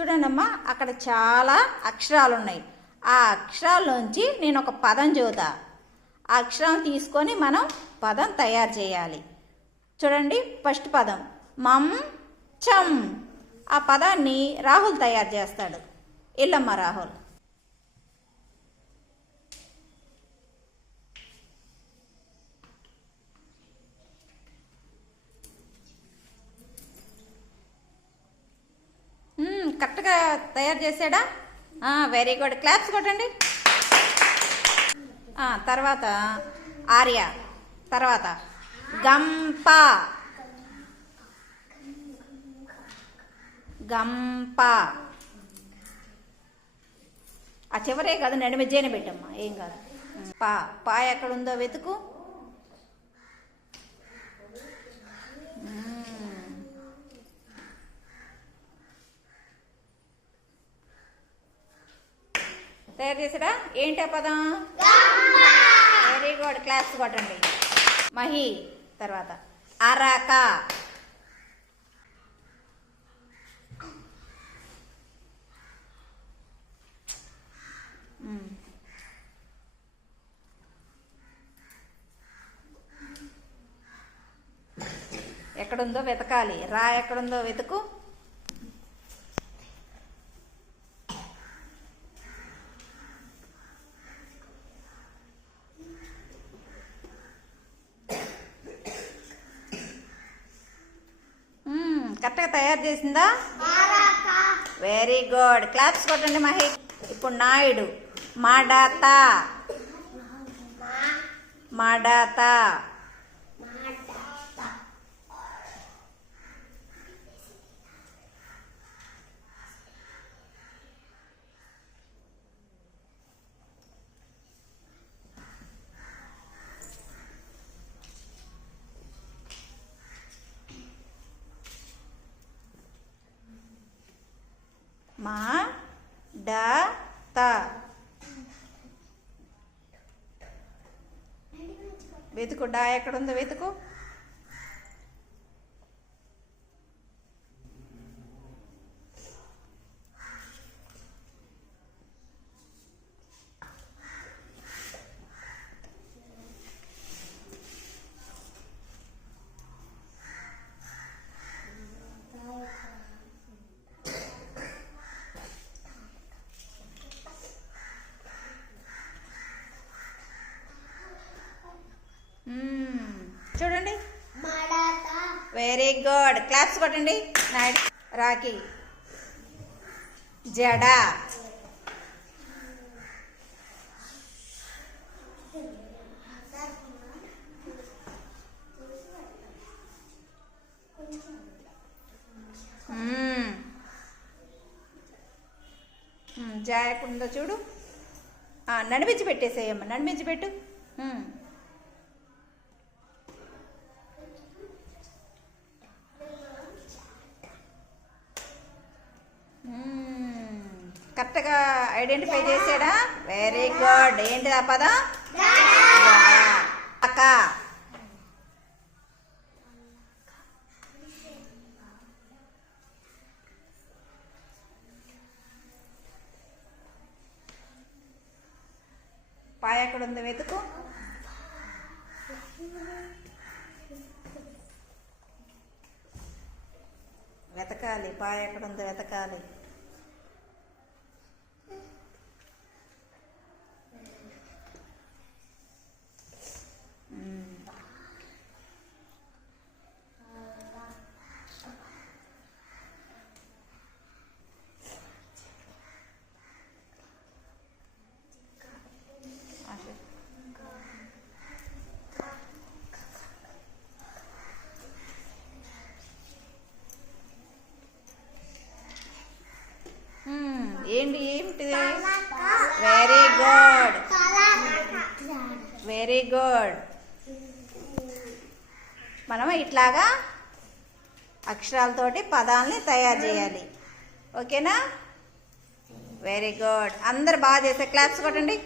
చూడండమ్మా అక్కడ చాలా అక్షరాలు ఉన్నాయి ఆ అక్షరాల్లోంచి నేను ఒక పదం చూతా ఆ అక్షరాలు తీసుకొని మనం పదం తయారు చేయాలి. చూడండి ఫస్ట్ పదం. మం చం. ఆ పదాన్ని రాహుల్ తయారు చేస్తాడు. ఇల్లమ్మ రాహుల్. మ్మ్, తయారు చేశాడా? వెరీ గుడ్ క్లాప్స్ కొట్టండి. ఆ, తర్వాత ఆర్య తర్వాత గంప. గంప. ఆ చివరే కాదు నడిమిజ్జేనే పెట్టమ్మా ఏం కాదు. పా పా ఎక్కడుందో వెతుకు. తయారు చేసారా ఏంటి ఆ పదం? వెరీ గుడ్ క్లాస్ కొట్టండి. మహి. తర్వాత. అరక. ఎక్కడుందో వెతకాలి. రా ఎక్కడుందో వెతుకు. కరెక్ట్గా తయారు చేసిందా? Very good. క్లాప్స్ కొట్టండి మహి. ఇప్పుడు నాయుడు. మాడాత. మాడాత మా డా త. వెతుకు డా ఎక్కడుందో వెతుకు. చూడండి. వెరీ గుడ్ క్లాప్స్ కొట్టండి. రాకి జడ మ్మ్. మ్మ్, జా ఎక్కడుందో చూడు. నడిపించి పెట్టేసేయమ్మ. నడిపించి పెట్టు. కరెక్ట్గా ఐడెంటిఫై చేసాడా వెరీ గుడ్ ఏంటి ఆ పదం? అక్క. పాయ ఎక్కడ ఉంది వెతుకు? వెతకాలి. పాయ ఎక్కడ ఉంది వెతకాలి? వెరీ గుడ్ వెరీ గుడ్ మనం ఇట్లాగా అక్షరాలతోటి పదాలని తయారు చేయాలి. ఓకేనా? వెరీ గుడ్ అందరు బాగా చేసే క్లాప్స్ కొట్టండి.